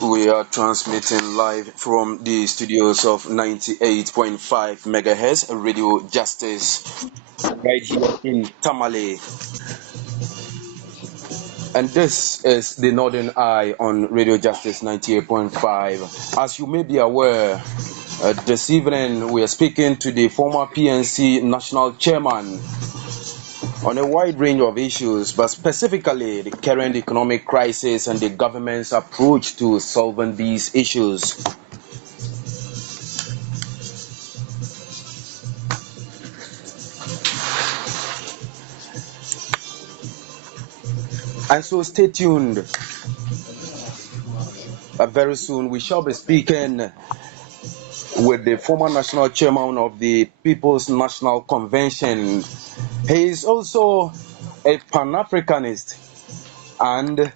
We are transmitting live from the studios of 98.5 megahertz Radio Justice right here in Tamale. And this is the Northern Eye on Radio Justice 98.5. As you may be aware, this evening we are speaking to the former PNC National Chairman on a wide range of issues, but specifically the current economic crisis and the government's approach to solving these issues. And so stay tuned. Very soon we shall be speaking with the former national chairman of the People's National Convention. He is also a Pan-Africanist and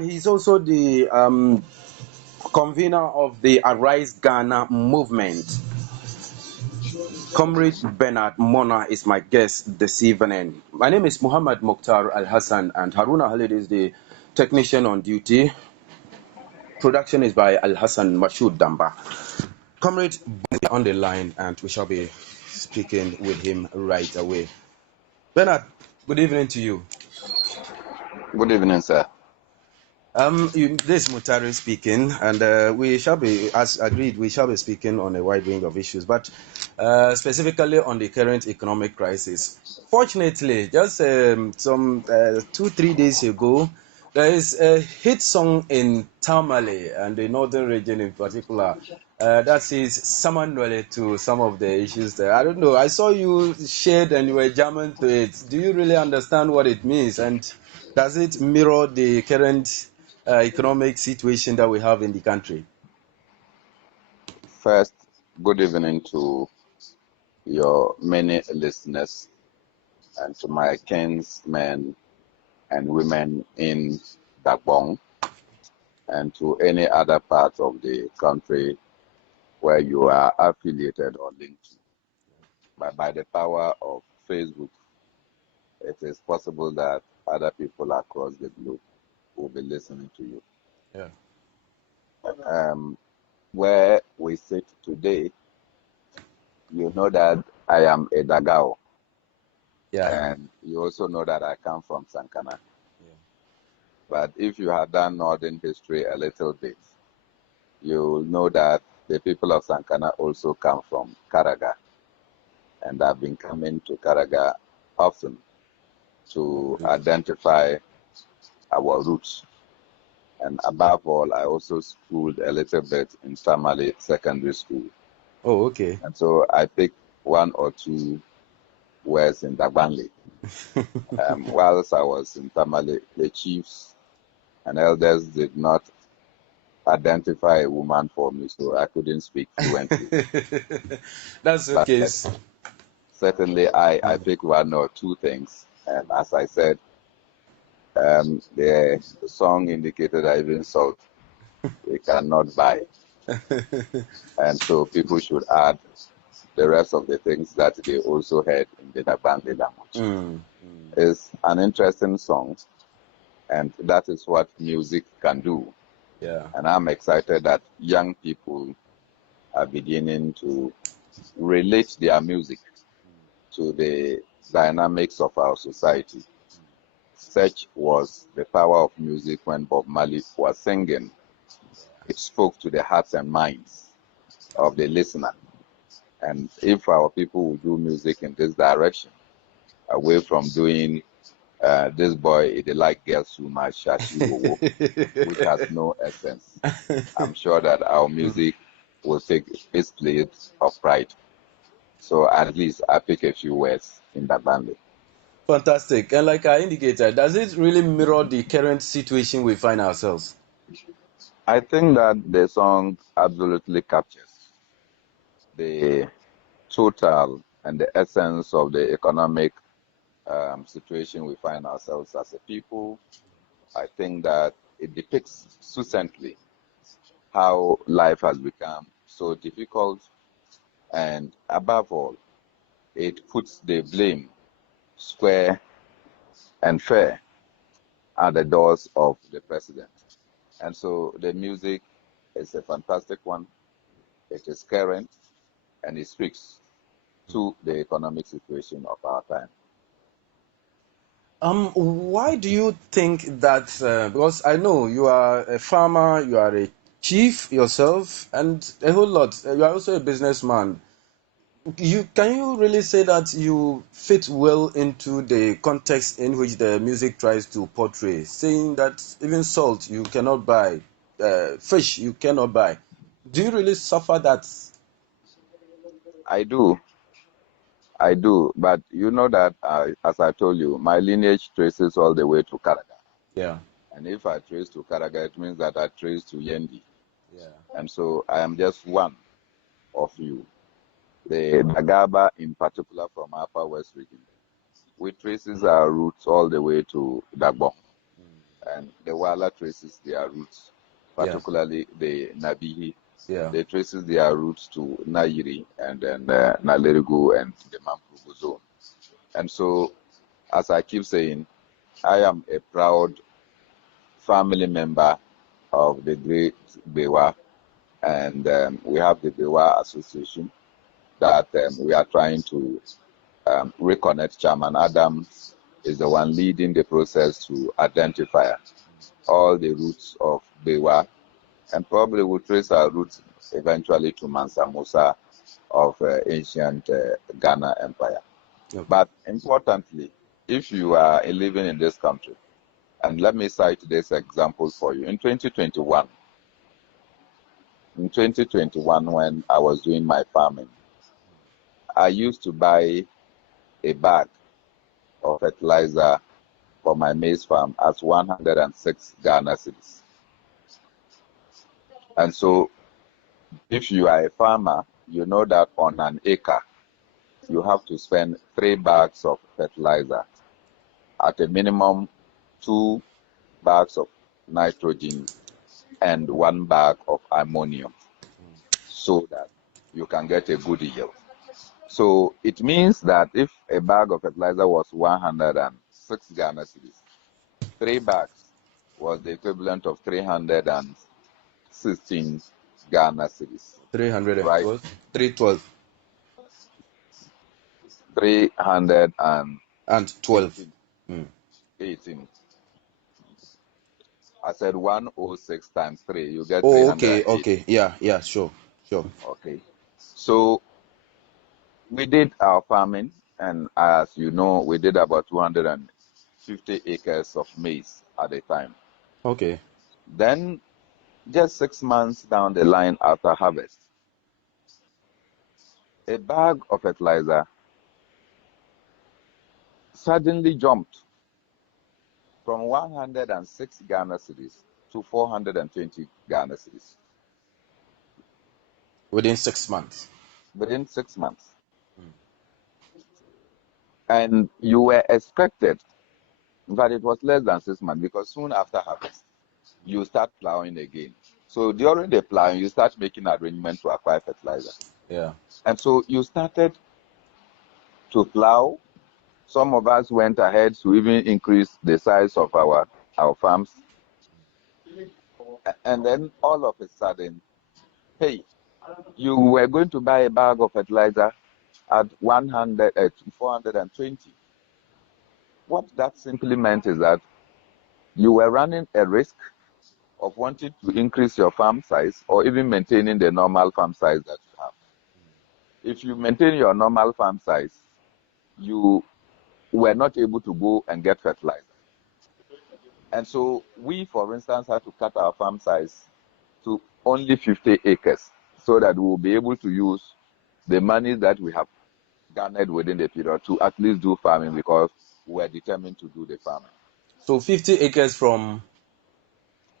he's also the convener of the Arise Ghana movement. Comrade Bernard Mornah is my guest this evening. My name is Muhammad Mukhtar Al Hassan, and Haruna Khalid is the technician on duty. Production is by Al Hassan Mashoud Damba. Comrade on the line, and we shall be speaking with him right away. Bernard, good evening to you. Good evening, sir. This is Mutari speaking, and we shall be, as agreed, we shall be speaking on a wide range of issues, but specifically on the current economic crisis. Fortunately, just some 2-3 days ago, there is a hit song in Tamale and the northern region in particular that says Samanwele to some of the issues there. I don't know. I saw you shared and you were jamming to it. Do you really understand what it means? And does it mirror the current economic situation that we have in the country? First, good evening to your many listeners and to my kinsmen and women in Dagbong and to any other part of the country where you are affiliated or linked to. But by the power of Facebook, it is possible that other people across the globe will be listening to you. Yeah. Where we sit today, you know that I am a Dagao. Yeah. And you also know that I come from Sankana. Yeah. But if you have done Northern history a little bit, you'll know that the people of Sankana also come from Karaga. And I've been coming to Karaga often to identify our roots. And above all, I also schooled a little bit in Tamale Secondary School. Oh, okay. And so I picked one or two words in Dagbanli. Whilst I was in Tamale, the chiefs and elders did not identify a woman for me, so I couldn't speak fluently. That's But okay. certainly I picked one or two things. And as I said, the song indicated that even salt we cannot buy. And so people should add the rest of the things that they also heard in the Nabandi language. It's an interesting song, and that is what music can do. Yeah. And I'm excited that young people are beginning to relate their music to the dynamics of our society. Such was the power of music when Bob Marley was singing. It spoke to the hearts and minds of the listener. And if our people would do music in this direction, away from doing this boy, they like girls who might shut you, which has no essence, I'm sure that our music will take its place of pride. So at least I pick a few words in that band. Fantastic. And like I indicated, does it really mirror the current situation we find ourselves? I think that the song absolutely captures the total and the essence of the economic situation we find ourselves as a people. I think that it depicts succinctly how life has become so difficult, and above all, it puts the blame square and fair at the doors of the president. And so the music is a fantastic one. It is current and it speaks to the economic situation of our time. Why do you think that? Because I know you are a farmer, you are a chief yourself, and a whole lot. You are also a businessman. Can you really say that you fit well into the context in which the music tries to portray, saying that even salt you cannot buy, fish you cannot buy. Do you really suffer that? I do, but you know that, as I told you, my lineage traces all the way to Karaga. Yeah, And if I trace to Karaga, it means that I trace to Yendi. yeah, And so I am just one of you. The Dagaba, in particular, from Upper West region, we traces our roots all the way to Dagbon. And the Wala traces their roots, yeah, particularly the Nabihi. yeah. They traces their roots to Nairi and then Nalerigu and the Mampugu zone. And so, as I keep saying, I am a proud family member of the Great Bewa, and we have the Bewa Association that we are trying to reconnect. Chairman Adams is the one leading the process to identify all the roots of Bewa, and probably will trace our roots eventually to Mansa Musa of ancient Ghana Empire. Okay. But importantly, if you are living in this country, and let me cite this example for you. In 2021, when I was doing my farming, I used to buy a bag of fertilizer for my maize farm at 106 Ghana cedis. And so, if you are a farmer, you know that on an acre, you have to spend 3 bags of fertilizer, at a minimum 2 bags of nitrogen and 1 bag of ammonium, so that you can get a good yield. So it means that if a bag of fertilizer was 106 Ghana cedis, 3 bags was the equivalent of 316 Ghana cedis, 300 and right? what? 312 318. and 12. Mm. 18. I said 106 times 3, you get Oh, okay, 318. okay. Yeah, yeah, sure, sure. Okay. So we did our farming, and as you know, we did about 250 acres of maize at the time. Okay. Then, just 6 months down the line after harvest, a bag of fertilizer suddenly jumped from 106 Ghana cedis to 420 Ghana cedis Within 6 months. within 6 months. And you were expected, but it was less than 6 months, because soon after harvest, you start plowing again. So during the plowing, you start making arrangements to acquire fertilizer. Yeah. And so you started to plow. Some of us went ahead to even increase the size of our farms. And then all of a sudden, hey, you were going to buy a bag of fertilizer at 100, 420. What that simply meant is that you were running a risk of wanting to increase your farm size or even maintaining the normal farm size that you have. If you maintain your normal farm size, you were not able to go and get fertilizer. And so we, for instance, had to cut our farm size to only 50 acres so that we will be able to use the money that we have garnered within the period to at least do farming, because we were determined to do the farming. So 50 acres from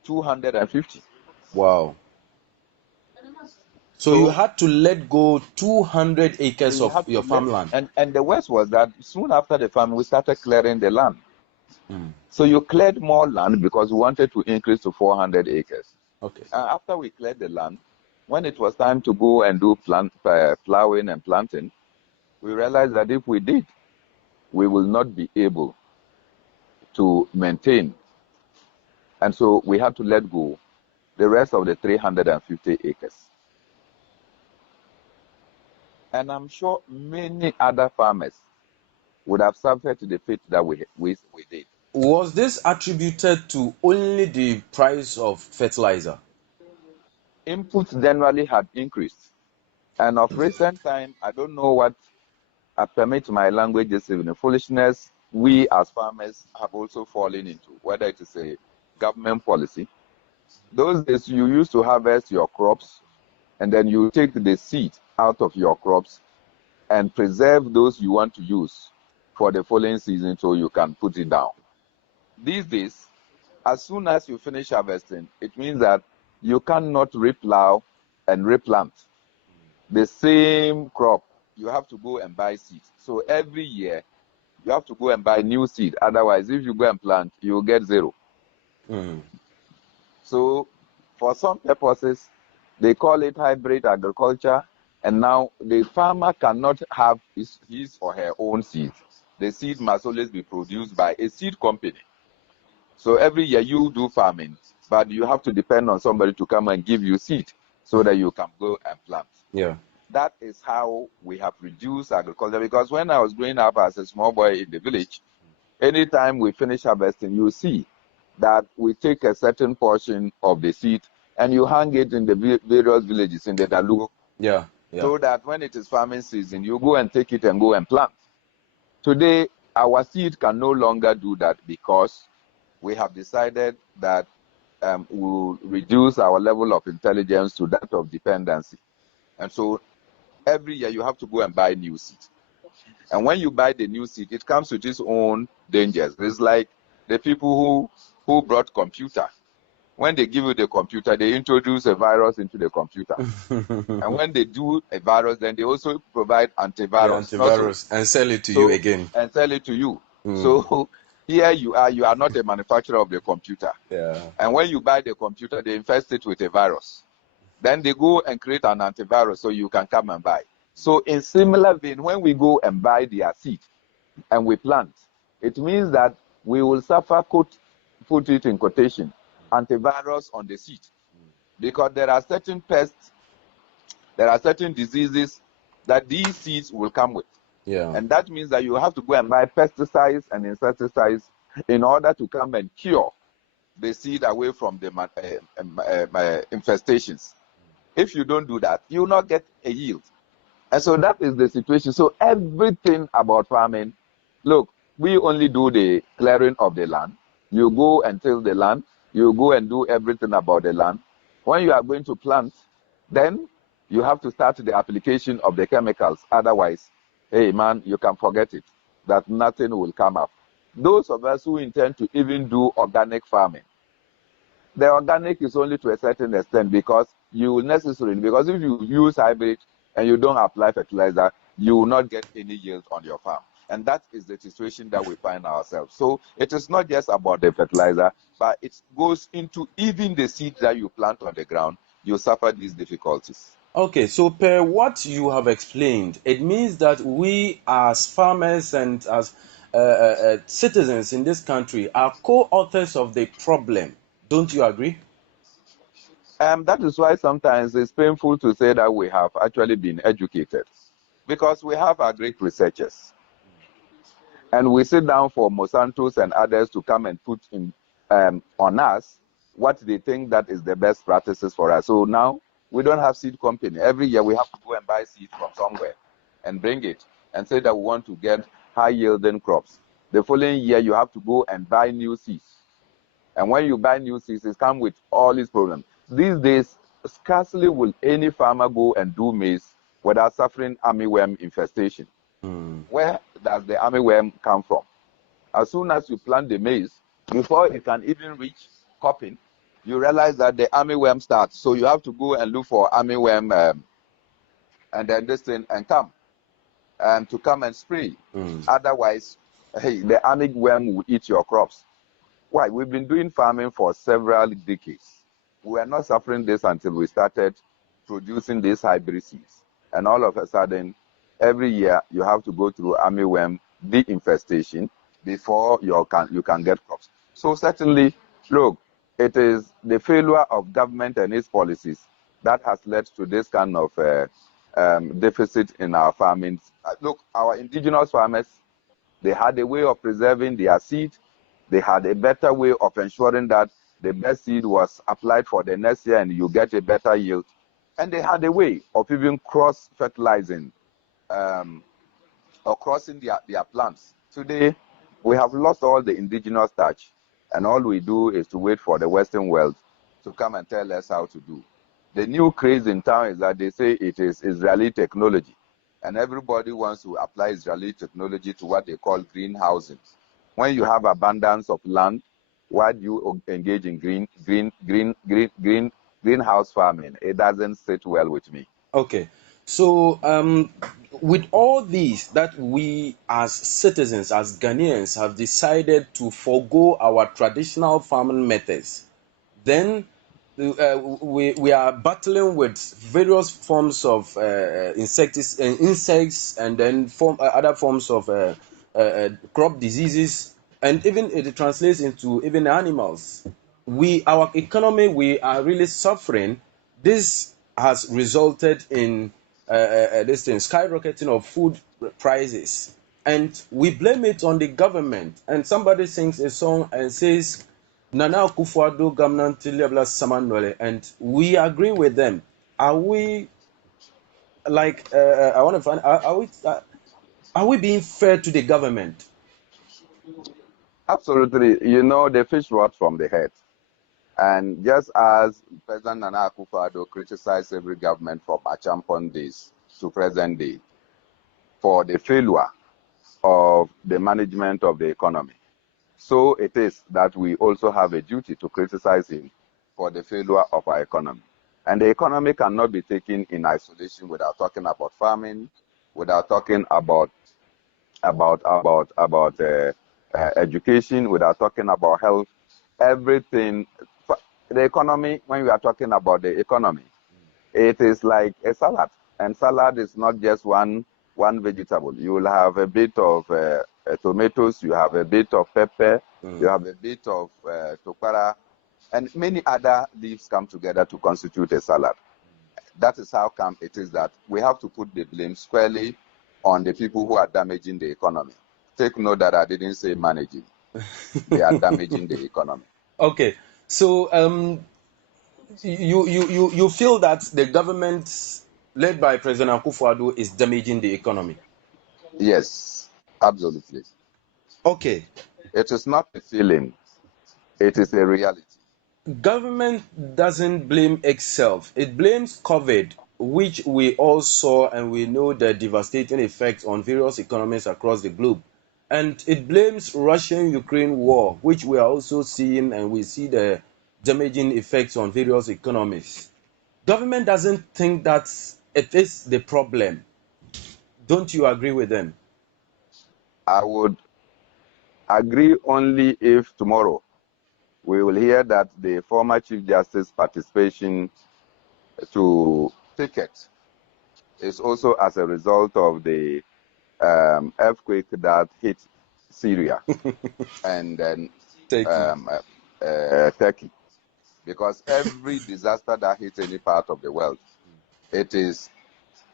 250. wow. So you So had to let go 200 acres we of have to your let, farmland. and the worst was that soon after the farm, we started clearing the land. Mm. So you cleared more land because we wanted to increase to 400 acres. Okay. After we cleared the land, when it was time to go and do plowing and planting, we realized that if we did, we will not be able to maintain. And so we had to let go the rest of the 350 acres. And I'm sure many other farmers would have suffered the fate that we did. Was this attributed to only the price of fertilizer? Inputs generally had increased. And of recent time, I don't know what, I permit my language, is even a foolishness we as farmers have also fallen into, whether it is a government policy. Those days you used to harvest your crops and then you take the seed out of your crops and preserve those you want to use for the following season so you can put it down. These days, as soon as you finish harvesting, it means that you cannot replow and replant the same crop. You have to go and buy seed. So every year, you have to go and buy new seed. Otherwise, if you go and plant, you will get zero. Mm. So for some purposes, they call it hybrid agriculture. And now the farmer cannot have his or her own seed. The seed must always be produced by a seed company. So every year you do farming, but you have to depend on somebody to come and give you seed so that you can go and plant. Yeah. That is how we have reduced agriculture. Because when I was growing up as a small boy in the village, anytime we finish harvesting, you see that we take a certain portion of the seed and you hang it in the various villages in the Dalugo. Yeah. Yeah. So that when it is farming season, you go and take it and go and plant. Today, our seed can no longer do that because we have decided that we'll reduce our level of intelligence to that of dependency. And so every year you have to go and buy new seed. And when you buy the new seed, it comes with its own dangers. It's like the people who brought computer. When they give you the computer, they introduce a virus into the computer. And when they do a virus, then they also provide antivirus. Yeah, antivirus, and sell it to you again. And sell it to you. So here you are not a manufacturer of the computer. Yeah. And when you buy the computer, they infest it with a virus. Then they go and create an antivirus so you can come and buy. So in similar vein, when we go and buy their seed and we plant, it means that we will suffer, put it in quotation, antivirus on the seed. Because there are certain pests, there are certain diseases that these seeds will come with. Yeah. And that means that you have to go and buy pesticides and insecticides in order to come and cure the seed away from the infestations. If you don't do that, you will not get a yield. And so that is the situation. So everything about farming, look, we only do the clearing of the land. You go and till the land. You go and do everything about the land. When you are going to plant, then you have to start the application of the chemicals. Otherwise, hey man, you can forget it, that nothing will come up. Those of us who intend to even do organic farming, the organic is only to a certain extent because if you use hybrid and you don't apply fertilizer, you will not get any yield on your farm. And that is the situation that we find ourselves. So it is not just about the fertilizer, but it goes into even the seeds that you plant on the ground. You suffer these difficulties. Okay, so per what you have explained, it means that we as farmers and as citizens in this country are co-authors of the problem. Don't you agree? That is why sometimes it's painful to say that we have actually been educated, because we have our great researchers. And we sit down for Monsantos and others to come and put in on us what they think that is the best practices for us. So now we don't have seed company. Every year we have to go and buy seed from somewhere and bring it and say that we want to get high yielding crops. The following year you have to go and buy new seeds. And when you buy new seeds, it comes with all these problems. These days, scarcely will any farmer go and do maize without suffering armyworm infestation. Where does the armyworm come from? As soon as you plant the maize, before it can even reach cupping, you realize that the armyworm starts. So you have to go and look for armyworm and then this thing and come to come and spray. Otherwise, hey, the armyworm will eat your crops. Why? We've been doing farming for several decades. We were not suffering this until we started producing these hybrid seeds. And all of a sudden, every year you have to go through armyworm de-infestation before you can get crops. So certainly, look, it is the failure of government and its policies that has led to this kind of deficit in our farming. Look, our indigenous farmers, they had a way of preserving their seed. They had a better way of ensuring that the best seed was applied for the next year and you get a better yield. And they had a way of even cross-fertilizing or crossing their plants. Today, we have lost all the indigenous touch, and all we do is to wait for the Western world to come and tell us how to do. The new craze in town is that they say it is Israeli technology, and everybody wants to apply Israeli technology to what they call greenhousing. When you have abundance of land, why do you engage in greenhouse farming? It doesn't sit well with me. Okay. So, with all these that we as citizens, as Ghanaians, have decided to forego our traditional farming methods, then we are battling with various forms of insects, and then other forms of crop diseases, and even it translates into even animals. Our economy, we are really suffering. This has resulted in this thing skyrocketing of food prices, and we blame it on the government. And somebody sings a song and says Nana Akufo-Addo government Samanwele, and we agree with them. Are we like I want to find are we being fair to the government? Absolutely. You know, the fish rot from the head. And just as President Nana Akufo-Addo criticized every government from Achampon days to present day for the failure of the management of the economy, so it is that we also have a duty to criticize him for the failure of our economy. And the economy cannot be taken in isolation without talking about farming, without talking about education, without talking about health, everything. The economy, when we are talking about the economy, it is like a salad. And salad is not just one vegetable. You will have a bit of tomatoes, you have a bit of pepper, you have a bit of tokara, and many other leaves come together to constitute a salad. That is how come it is that we have to put the blame squarely on the people who are damaging the economy. Take note that I didn't say managing. They are damaging the economy. Okay, so you feel that the government led by President Akufo-Addo is damaging the economy? Yes, absolutely. Okay. It is not a feeling, it is a reality. Government doesn't blame itself. It blames COVID, which we all saw, and we know the devastating effects on various economies across the globe. And it blames Russian-Ukraine war, which we are also seeing, and we see the damaging effects on various economies. Government doesn't think that it is the problem. Don't you agree with them? I would agree only if tomorrow we will hear that the former Chief Justice participation to ticket is also as a result of the earthquake that hit Syria and then Turkey. Because every disaster that hits any part of the world, it is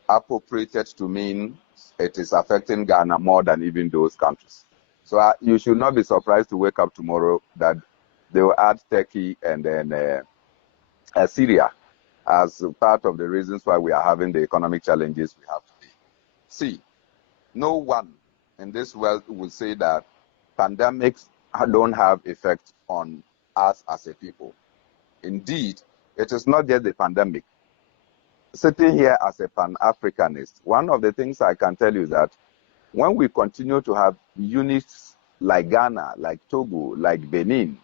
appropriated to mean it is affecting Ghana more than even those countries. So you should not be surprised to wake up tomorrow that they will add Turkey and then Syria as part of the reasons why we are having the economic challenges we have today. See, no one in this world will say that pandemics don't have effect on us as a people. Indeed, it is not just the pandemic. Sitting here as a Pan-Africanist, one of the things I can tell you is that when we continue to have units like Ghana, like Togo, like Benin,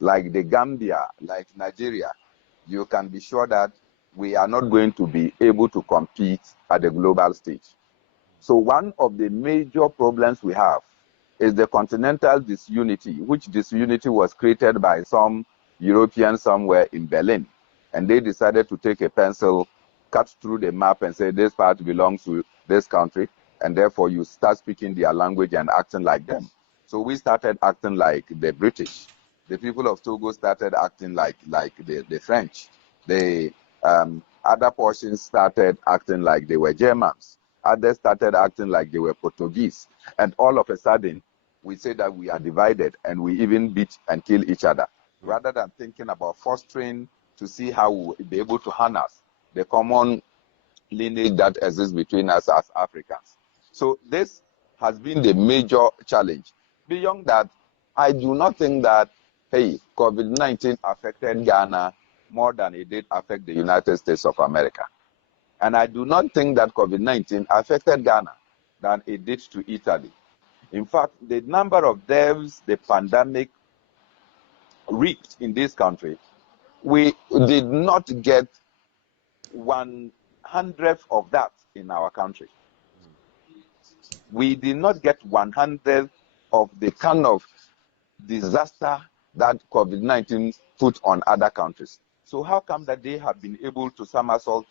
like the Gambia, like Nigeria, you can be sure that we are not going to be able to compete at the global stage. So one of the major problems we have is the continental disunity, which disunity was created by some Europeans somewhere in Berlin. And they decided to take a pencil, cut through the map and say this part belongs to this country, and therefore you start speaking their language and acting like them. So we started acting like the British. The people of Togo started acting like the French. The other portions started acting like they were Germans. Others started acting like they were Portuguese. And all of a sudden, we say that we are divided and we even beat and kill each other, rather than thinking about fostering to see how we'll be able to harness the common lineage that exists between us as Africans. So this has been the major challenge. Beyond that, I do not think that, hey, COVID-19 affected Ghana more than it did affect the United States of America. And I do not think that COVID-19 affected Ghana than it did to Italy. In fact, the number of deaths the pandemic reaped in this country, we did not get 1/100th of that in our country. We did not get 1/100th of the kind of disaster that COVID-19 put on other countries. So how come that they have been able to somersault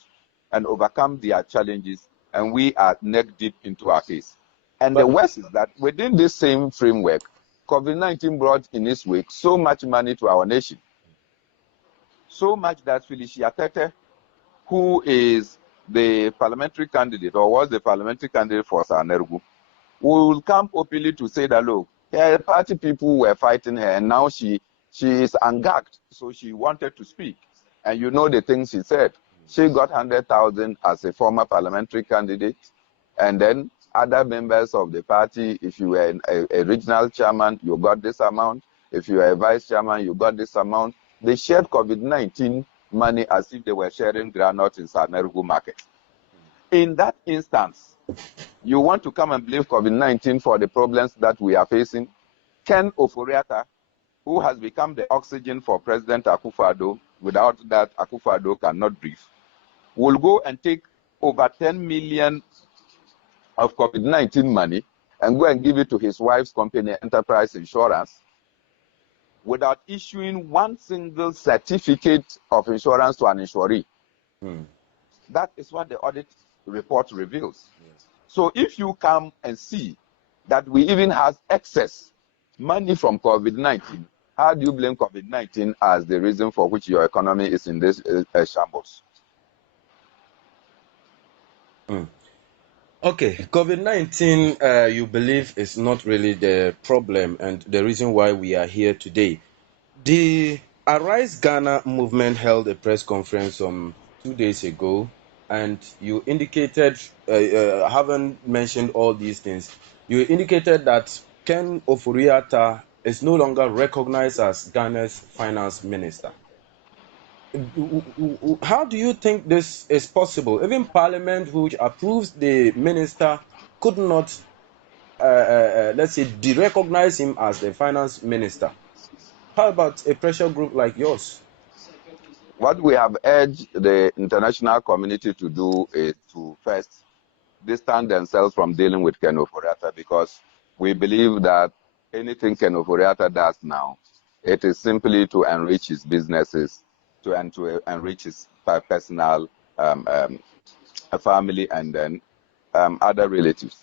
and overcome their challenges, and we are neck deep into our case? And the But worst is that within this same framework, COVID-19 brought in its wake so much money to our nation. So much that Felicia Tete, who is the parliamentary candidate or was the parliamentary candidate for Sanergu, will come openly to say that, look, her party people were fighting her and now she is ungagged, so she wanted to speak. And you know the things she said. She got 100,000 as a former parliamentary candidate, and then other members of the party, if you were a regional chairman, you got this amount. If you were a vice chairman, you got this amount. They shared COVID-19 money as if they were sharing granite in Sanergu market. In that instance, you want to come and blame COVID-19 for the problems that we are facing? Ken Oforiatta, who has become the oxygen for President Akufo-Addo, without that Akufo-Addo cannot breathe, will go and take over 10 million of COVID-19 money and go and give it to his wife's company, Enterprise Insurance, without issuing one single certificate of insurance to an insuree. That is what the audit report reveals. So if you come and see that we even have excess money from COVID-19, how do you blame COVID-19 as the reason for which your economy is in this shambles? okay, COVID-19, you believe is not really the problem and the reason why we are here today. The Arise Ghana movement held a press conference 2 days ago, and you indicated, haven't mentioned all these things. You indicated that Ken Oforiatta is no longer recognized as Ghana's finance minister. How do you think this is possible? Even Parliament, which approves the minister, could not, let's say, de-recognize him as the finance minister. How about a pressure group like yours? What we have urged the international community to do is to first distance themselves from dealing with Ken Oforiatta, because we believe that anything Ken Oforiatta does now, it is simply to enrich his businesses, to enrich his personal family, and then other relatives.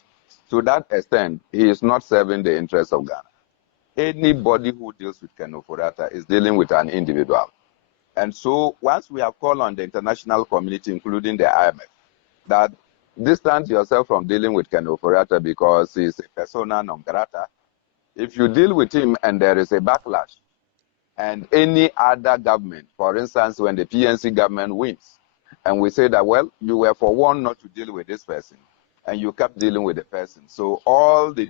To that extent, he is not serving the interests of Ghana. Anybody who deals with Ken Oforiatta is dealing with an individual. And so once we have called on the international community, including the IMF, that distance yourself from dealing with Ken Oforiatta because he's a persona non grata. If you deal with him and there is a backlash, and any other government, for instance, when the PNC government wins, and we say that, well, you were forewarned not to deal with this person, and you kept dealing with the person. So all the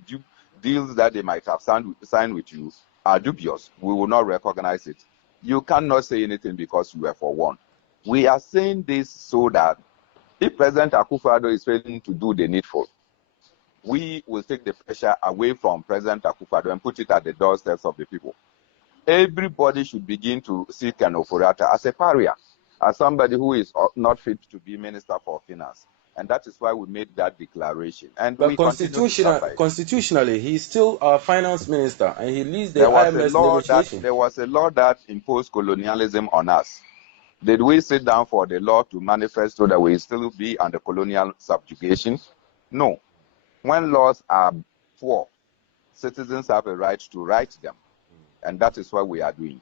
deals that they might have signed with you are dubious. We will not recognize it. You cannot say anything because you were forewarned. We are saying this so that if President Akufo-Addo is failing to do the needful, we will take the pressure away from President Akufo-Addo and put it at the doorsteps of the people. Everybody should begin to see Ken Oforiatta as a pariah, as somebody who is not fit to be Minister for Finance. And that is why we made that declaration. And But we continue to stand by it. constitutionally, he's still our finance minister, and he leads the There was IMS negotiation. a law that imposed colonialism on us. Did we sit down for the law to manifest so that we still be under colonial subjugation? No. When laws are poor, citizens have a right to write them. And that is what we are doing.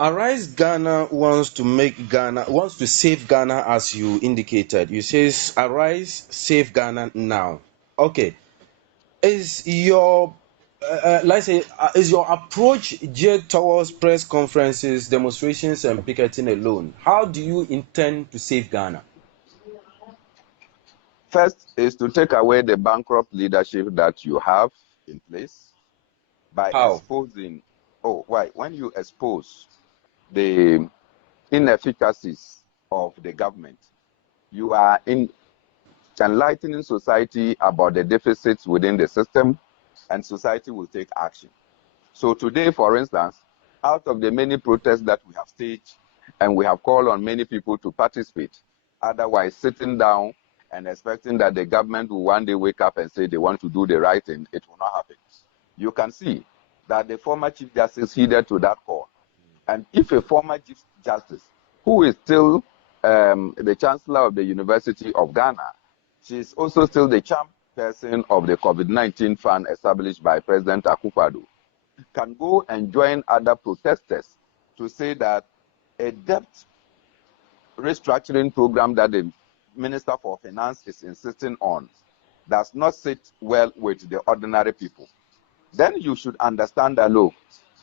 Arise Ghana wants to save Ghana as you indicated. You says Arise, save Ghana now. Okay. Is your let's say is your approach geared towards press conferences, demonstrations, and picketing alone? How do you intend to save Ghana? First is to take away the bankrupt leadership that you have in place by How? exposing. Oh, why? When you expose the inefficacies of the government, you are enlightening society about the deficits within the system, and society will take action. So today, for instance, out of the many protests that we have staged, and we have called on many people to participate, otherwise sitting down and expecting that the government will one day wake up and say they want to do the right thing, it will not happen. You can see that the former Chief Justice heeded to that call. And if a former Chief Justice, who is still the Chancellor of the University of Ghana, she is also still the chairperson of the COVID-19 fund established by President Akufo-Addo, can go and join other protesters to say that a debt restructuring program that the Minister for Finance is insisting on does not sit well with the ordinary people, then you should understand that, look,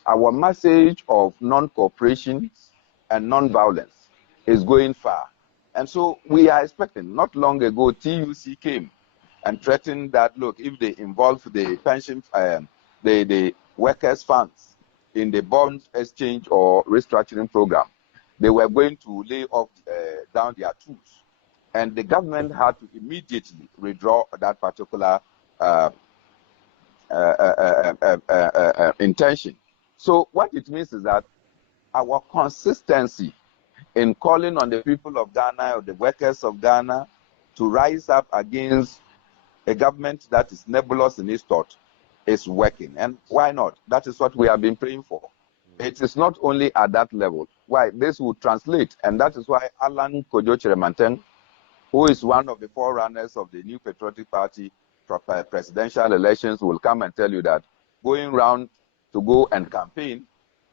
our message of non-cooperation and non-violence is going far. And so we are expecting, not long ago, TUC came and threatened that, look, if they involve the pension, the workers' funds in the bond exchange or restructuring program, they were going to lay off down their tools. And the government had to immediately withdraw that particular intention. So what it means is that our consistency in calling on the people of Ghana or the workers of Ghana to rise up against a government that is nebulous in its thought is working. And why not? That is what we have been praying for. It is not only at that level. Why? This will translate. And that is why Alan Kojo Chiremanteng, who is one of the forerunners of the New Patriotic Party presidential elections, will come and tell you that going round to go and campaign,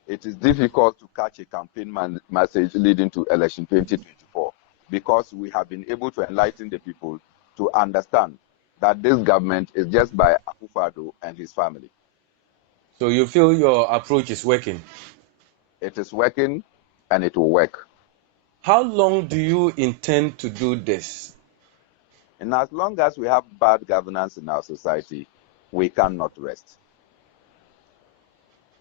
it is difficult to catch a campaign message leading to election 2024, because we have been able to enlighten the people to understand that this government is just by Akufo-Addo and his family. So you feel your approach is working? It is working, and it will work. How long do you intend to do this? And as long as we have bad governance in our society, we cannot rest.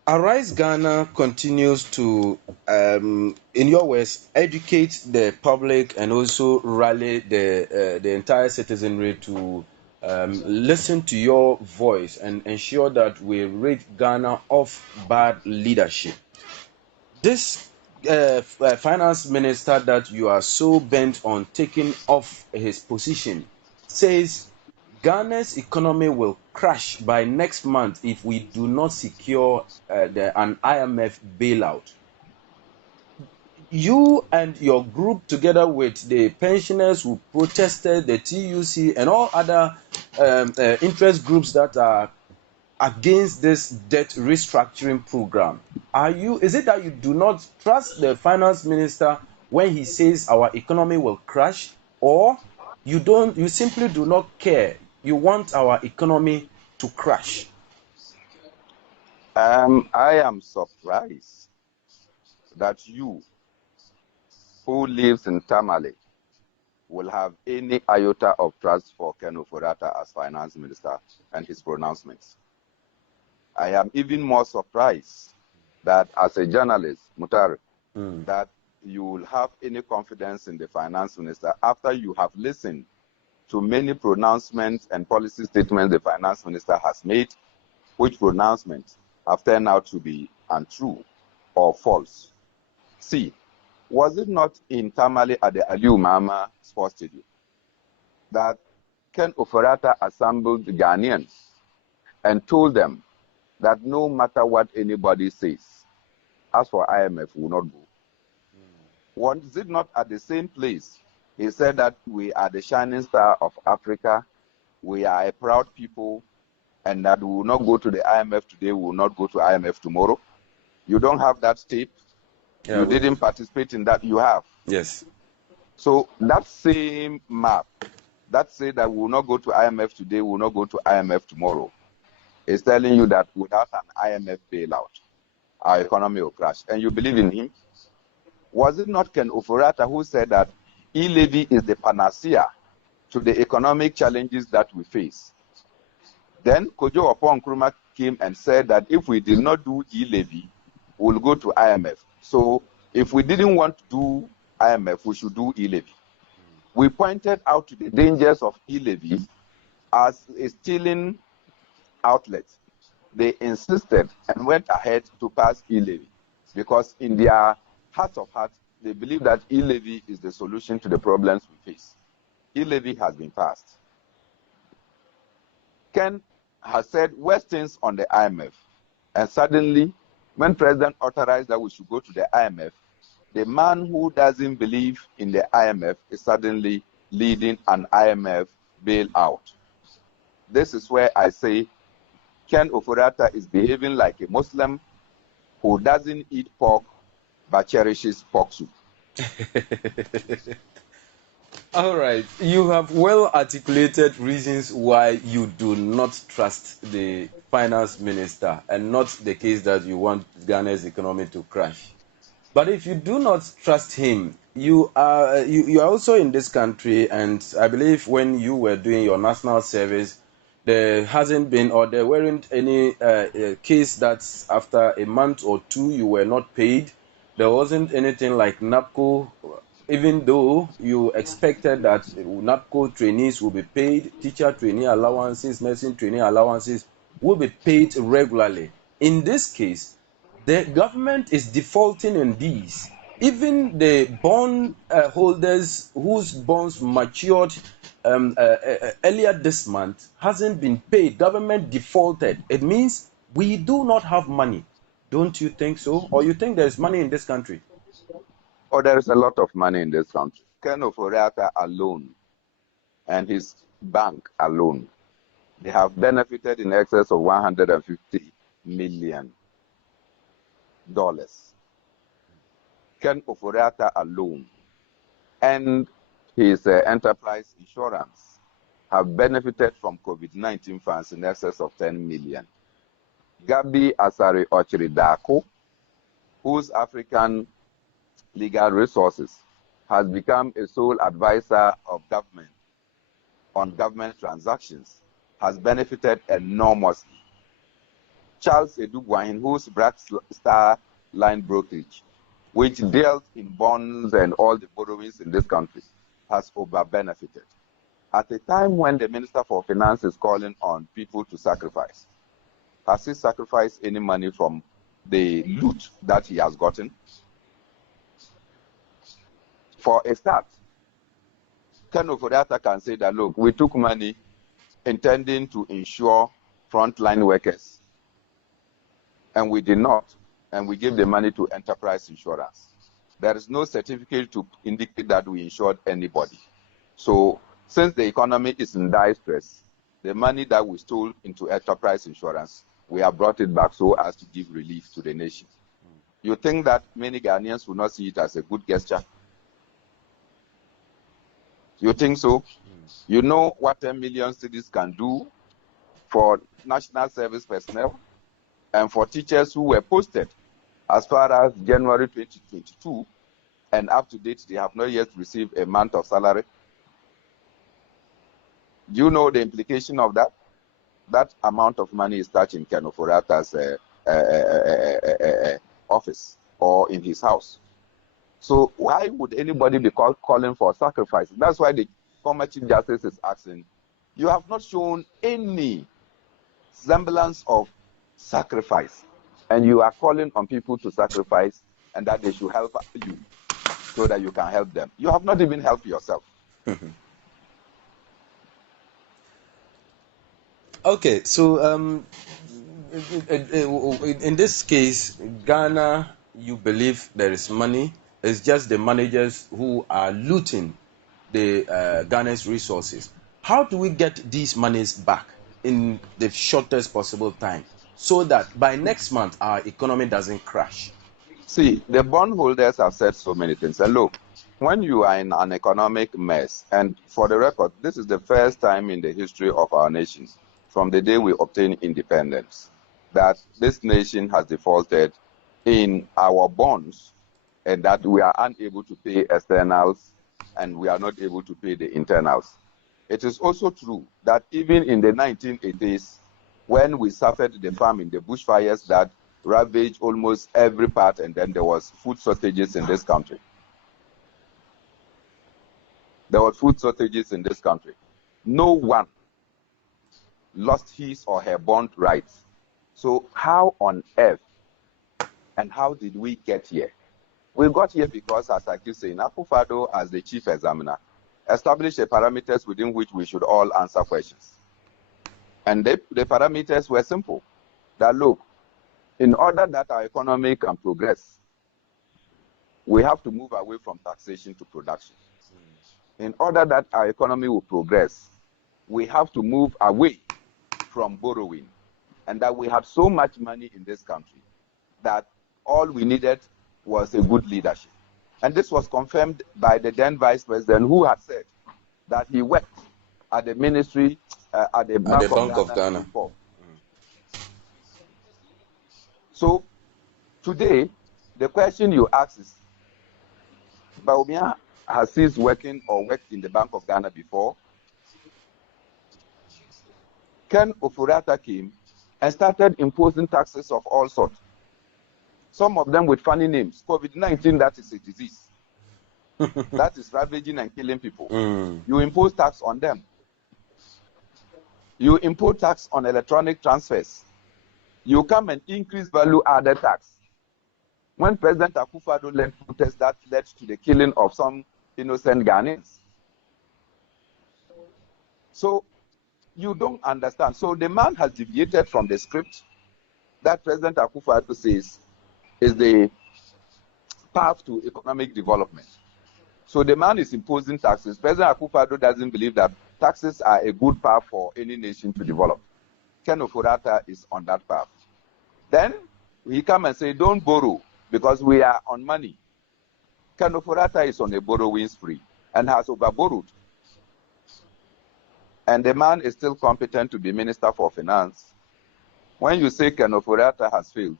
Arise Ghana continues to, in your words, educate the public and also rally the entire citizenry to listen to your voice and ensure that we rid Ghana of bad leadership. This finance minister that you are so bent on taking off his position says Ghana's economy will crash by next month if we do not secure an IMF bailout. You and your group, together with the pensioners who protested, the TUC, and all other interest groups that are against this debt restructuring program, is it that you do not trust the finance minister when he says our economy will crash, or you simply do not care, you want our economy to crash? I am surprised that you, who lives in Tamale, will have any iota of trust for Ken Ofori-Atta as finance minister and his pronouncements. I am even more surprised that as a journalist, Mutar, that you will have any confidence in the finance minister after you have listened to many pronouncements and policy statements the finance minister has made, which pronouncements have turned out to be untrue or false. See, was it not in Tamale at the Aliu Mama Sports Stadium that Ken Ofori-Atta assembled the Ghanaians and told them that no matter what anybody says, as for IMF, will not go? Was it not at the same place he said that we are the shining star of Africa, we are a proud people, and that we will not go to the IMF today, we will not go to IMF tomorrow? You don't have that tape. Yeah, You didn't participate in that. You have. yes. So that same map that say that we will not go to IMF today, we will not go to IMF tomorrow, is telling you that without an IMF bailout, our economy will crash. And you believe in him? Was it not Ken Ofurata who said that e-levy is the panacea to the economic challenges that we face? Then Kojo Oppong Nkrumah came and said that if we did not do e-levy, we'll go to IMF. So if we didn't want to do IMF, we should do e-levy. We pointed out to the dangers of e-levy as a stealing outlet. They insisted and went ahead to pass e-levy because in their heart of hearts, they believe that e-levy is the solution to the problems we face. E-levy has been passed. Ken has said worst things on the IMF, and suddenly, when President authorized that we should go to the IMF, the man who doesn't believe in the IMF is suddenly leading an IMF bailout. This is where I say Ken Ofurata is behaving like a Muslim who doesn't eat pork but cherishes pork soup. All right. You have well articulated reasons why you do not trust the finance minister, and not the case that you want Ghana's economy to crash. But if you do not trust him, you are also in this country, and I believe when you were doing your national service, there hasn't been, or there weren't any case that after a month or two you were not paid. There wasn't anything like NAPCO, even though you expected that NAPCO trainees will be paid, teacher trainee allowances, nursing trainee allowances will be paid regularly. In this case, the government is defaulting in these. Even the bond holders whose bonds matured earlier this month hasn't been paid. Government defaulted. It means we do not have money. Don't you think so? Or you think there's money in this country? Oh, there is a lot of money in this country. Ken Ofurata alone and his bank alone, they have benefited in excess of $150 million. Ken Ofurata alone and his enterprise insurance have benefited from COVID-19 funds in excess of 10 million. Gabi Asare Ochiridako, whose African legal resources has become a sole advisor of government on government transactions, has benefited enormously. Charles Edugwahin, whose Black Star Line brokerage, which dealt in bonds and all the borrowings in this country, has over-benefited. At a time when the Minister for Finance is calling on people to sacrifice, has he sacrificed any money from the loot that he has gotten? For a start, Ken Ofurata can say that, look, we took money intending to insure frontline workers, and we did not, and we gave the money to enterprise insurance. There is no certificate to indicate that we insured anybody. So since the economy is in dire stress, the money that we stole into enterprise insurance, we have brought it back so as to give relief to the nation. You think that many Ghanaians will not see it as a good gesture? You think so? You know what 10 million cedis can do for national service personnel and for teachers who were posted as far as January 2022, and up to date, they have not yet received a month of salary. Do you know the implication of that? That amount of money is touching Ken Ofurata's office or in his house. So why would anybody be calling for sacrifice? That's why the former Chief Justice is asking, you have not shown any semblance of sacrifice, and you are calling on people to sacrifice and that they should help you so that you can help them. You have not even helped yourself. Okay, so in this case, Ghana, you believe there is money. It's just the managers who are looting the Ghana's resources. How do we get these monies back? in the shortest possible time so that by next month our economy doesn't crash? See, the bondholders have said so many things. And look, when you are in an economic mess, and for the record, this is the first time in the history of our nation, from the day we obtained independence, that this nation has defaulted in our bonds and that we are unable to pay externals and we are not able to pay the internals. It is also true that even in the 1980s, when we suffered the famine, the bushfires that ravaged almost every part, and then there was food shortages in this country. There were food shortages in this country. No one lost his or her bond rights. So how on earth and how did we get here? We got here because, as I keep saying, Akufo-Addo, as the chief examiner, established the parameters within which we should all answer questions. And the parameters were simple. That look, in order that our economy can progress, we have to move away from taxation to production. In order that our economy will progress, we have to move away from borrowing. And that we had so much money in this country that all we needed was a good leadership. And this was confirmed by the then vice president, who had said that he worked at the ministry, at the Bank of Ghana before. So today, the question you ask is, Bawumia has ceased working or worked in the Bank of Ghana before. Ken Ofori-Atta came and started imposing taxes of all sorts. Some of them with funny names. COVID-19, that is a disease. That is ravaging and killing people. You impose tax on them. You impose tax on electronic transfers. You come and increase value-added tax. When President Akufo-Addo led protests, that led to the killing of some innocent Ghanaians. So you don't understand. So the man has deviated from the script that President Akufo-Addo says is the path to economic development. So the man is imposing taxes. President Akufo-Addo doesn't believe that taxes are a good path for any nation to develop. Ken Ofori-Atta is on that path. Then he come and say, don't borrow because we are on money. Ken Ofori-Atta is on a borrowing spree and has overborrowed. And the man is still competent to be Minister for Finance. When you say Ken Ofori-Atta has failed,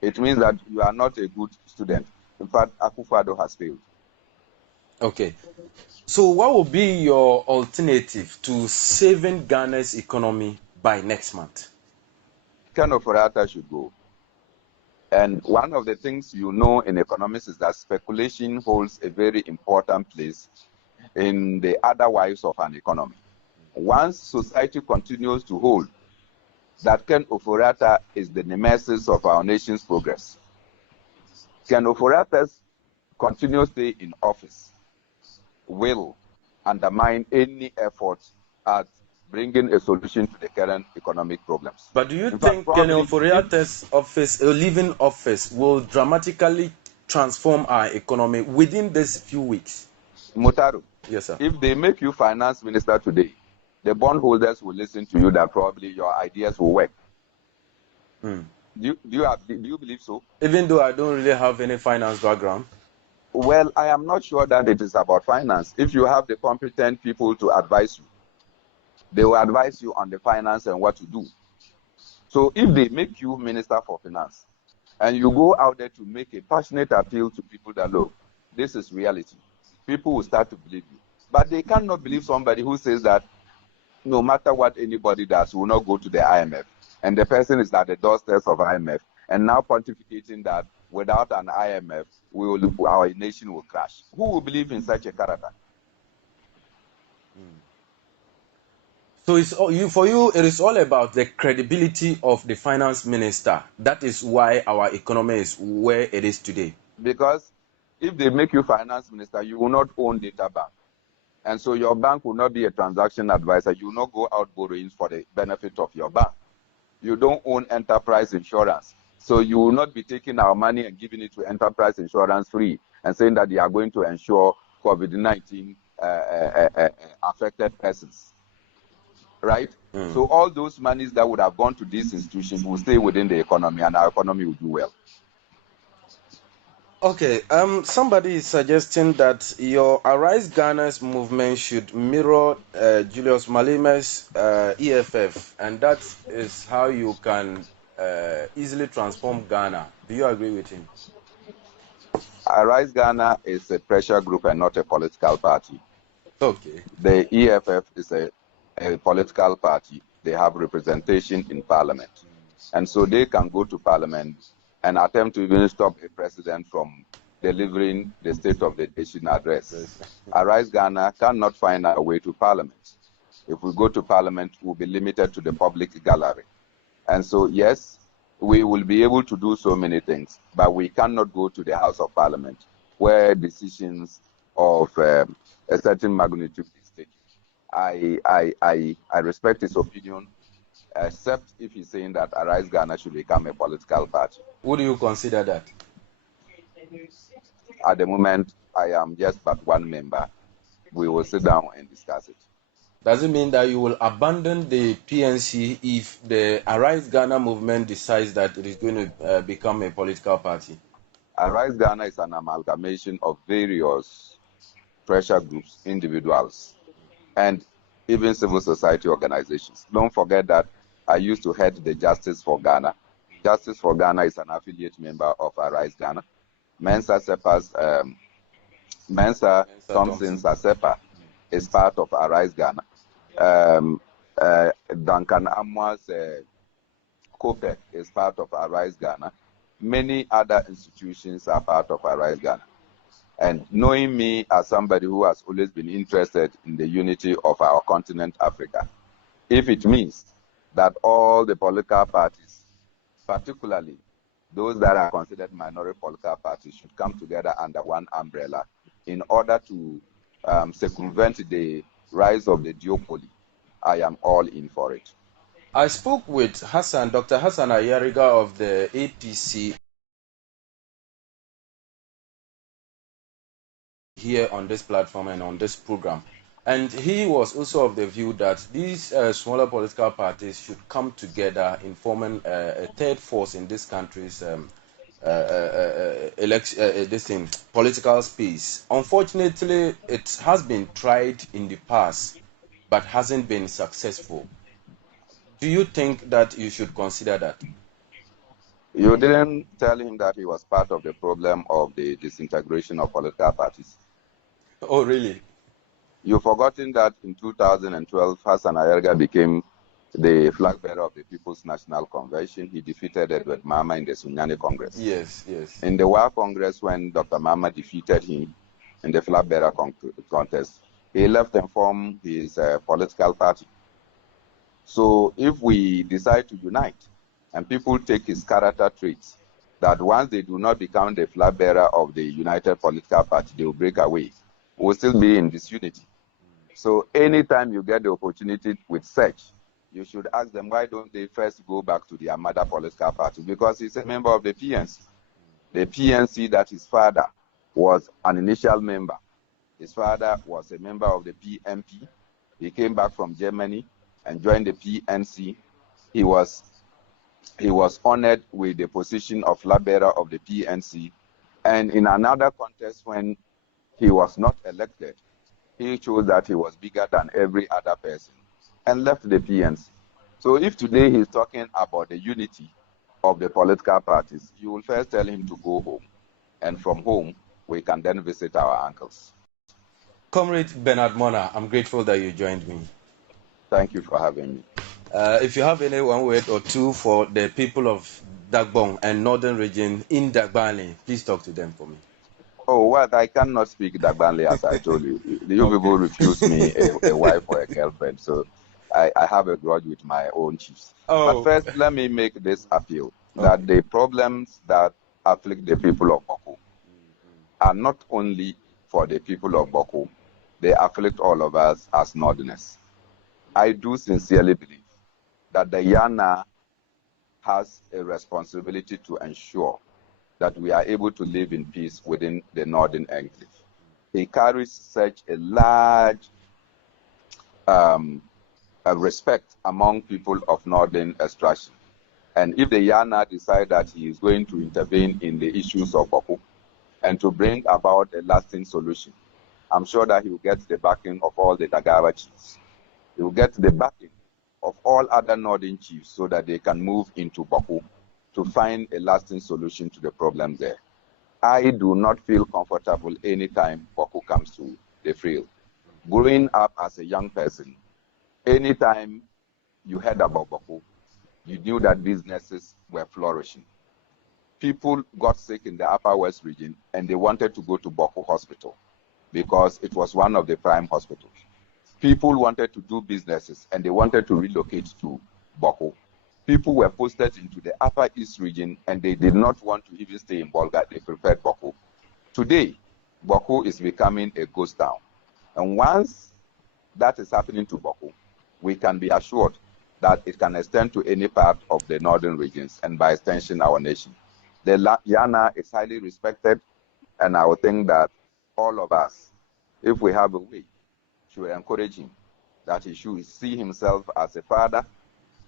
it means that you are not a good student. In fact, Akufo-Addo has failed. Okay. So what will be your alternative to saving Ghana's economy by next month? Ken Ofori-Atta should go. And one of the things you know in economics is that speculation holds a very important place in the other wives of an economy. Once society continues to hold that Ken Ofori-Atta is the nemesis of our nation's progress, Ken Ofori-Atta's continuous stay in office will undermine any effort at bringing a solution to the current economic problems. But do you think Ken Ofori-Atta's office, leaving office, will dramatically transform our economy within these few weeks? Mutaru, yes, sir. If they make you finance minister today, the bondholders will listen to you that probably your ideas will work. Do you believe so? Even though I don't really have any finance background? Well, I am not sure that it is about finance. If you have the competent people to advise you, they will advise you on the finance and what to do. So if they make you Minister for Finance and you go out there to make a passionate appeal to people that, look, this is reality, people will start to believe you. But they cannot believe somebody who says that no matter what anybody does, will not go to the IMF. And the person is at the doorsteps of IMF and now pontificating that without an IMF, our nation will crash. Who will believe in such a character? So for you, it is all about the credibility of the finance minister. That is why our economy is where it is today. Because if they make you finance minister, you will not own data bank. And so your bank will not be a transaction advisor. You will not go out borrowing for the benefit of your bank. You don't own enterprise insurance. So you will not be taking our money and giving it to enterprise insurance free and saying that they are going to ensure COVID-19 affected persons. Right? So all those monies that would have gone to these institutions will stay within the economy, and our economy will do well. Okay, somebody is suggesting that your Arise Ghana's movement should mirror Julius Maleme's EFF, and that is how you can easily transform Ghana. Do you agree with him? Arise Ghana is a pressure group and not a political party. Okay. The EFF is a political party. They have representation in parliament. And so they can go to parliament and attempt to even stop a president from delivering the State of the Nation address. Arise Ghana cannot find a way to parliament. If we go to parliament, we'll be limited to the public gallery. And so, yes, we will be able to do so many things, but we cannot go to the House of Parliament where decisions of a certain magnitude is taken. I respect his opinion, except if he's saying that Arise Ghana should become a political party. Would you consider that? At the moment, I am just but one member. We will sit down and discuss it. Does it mean that you will abandon the PNC if the Arise Ghana movement decides that it is going to become a political party? Arise Ghana is an amalgamation of various pressure groups, individuals, and even civil society organizations. Don't forget that I used to head the Justice for Ghana. Justice for Ghana is an affiliate member of Arise Ghana. Mensa Thompson Sasepa is part of Arise Ghana. Duncan Amwa's COPEC is part of Arise Ghana. Many other institutions are part of Arise Ghana. And knowing me as somebody who has always been interested in the unity of our continent, Africa, if it means that all the political parties, particularly those that are considered minority political parties, should come together under one umbrella in order to circumvent the rise of the duopoly, I am all in for it. I spoke with Dr. Hassan Ayariga of the APC here on this platform and on this program. And he was also of the view that these smaller political parties should come together in forming a third force in this country's political space. Unfortunately, it has been tried in the past, but hasn't been successful. Do you think that you should consider that? You didn't tell him that he was part of the problem of the disintegration of political parties. Oh, really? You've forgotten that in 2012, Hassan Ayerga became the flag bearer of the People's National Convention. He defeated Edward Mama in the Sunyani Congress. Yes, yes. In the WA Congress, when Dr. Mama defeated him in the flag bearer contest, he left and formed his political party. So if we decide to unite and people take his character traits, that once they do not become the flag bearer of the United Political Party, they will break away. We'll still be in disunity. So anytime you get the opportunity with such, you should ask them, why don't they first go back to their mother political party? Because he's a member of the PNC. The PNC that his father was an initial member. His father was a member of the PMP. He came back from Germany and joined the PNC. He was honored with the position of flag bearer of the PNC. And in another contest when he was not elected, he chose that he was bigger than every other person and left the PNC. So if today he's talking about the unity of the political parties, you will first tell him to go home. And from home, we can then visit our uncles. Comrade Bernard Mornah, I'm grateful that you joined me. Thank you for having me. If you have any one word or two for the people of Dagbon and northern region in Dagbani, please talk to them for me. Oh, well, I cannot speak Dagbanli, as I told you. You people refused me a wife or a girlfriend, so I have a grudge with my own chiefs. Oh. But first, let me make this appeal, that the problems that afflict the people of Boko are not only for the people of Boko, they afflict all of us as Northerners. I do sincerely believe that the Yana has a responsibility to ensure that we are able to live in peace within the Northern Enclave. He carries such a large respect among people of northern extraction. And if the Yana decide that he is going to intervene in the issues of Boko and to bring about a lasting solution, I'm sure that he will get the backing of all the Dagawa chiefs. He will get the backing of all other northern chiefs so that they can move into Boko to find a lasting solution to the problem there. I do not feel comfortable anytime Boko comes to the field. Growing up as a young person, anytime you heard about Boko, you knew that businesses were flourishing. People got sick in the Upper West region and they wanted to go to Boko Hospital because it was one of the prime hospitals. People wanted to do businesses and they wanted to relocate to Boko. People were posted into the Upper East region and they did not want to even stay in Bolga. They preferred Boko. Today, Boko is becoming a ghost town. And once that is happening to Boko, we can be assured that it can extend to any part of the northern regions and by extension our nation. The Yana is highly respected, and I would think that all of us, if we have a way, should encourage him that he should see himself as a father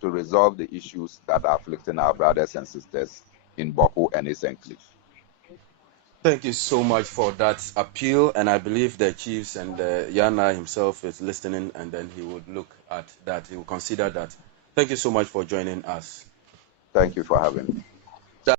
to resolve the issues that are afflicting our brothers and sisters in Boko and its enclave. Thank you so much for that appeal, and I believe the chiefs and Yana himself is listening, and then he would look at that. He will consider that. Thank you so much for joining us. Thank you for having me.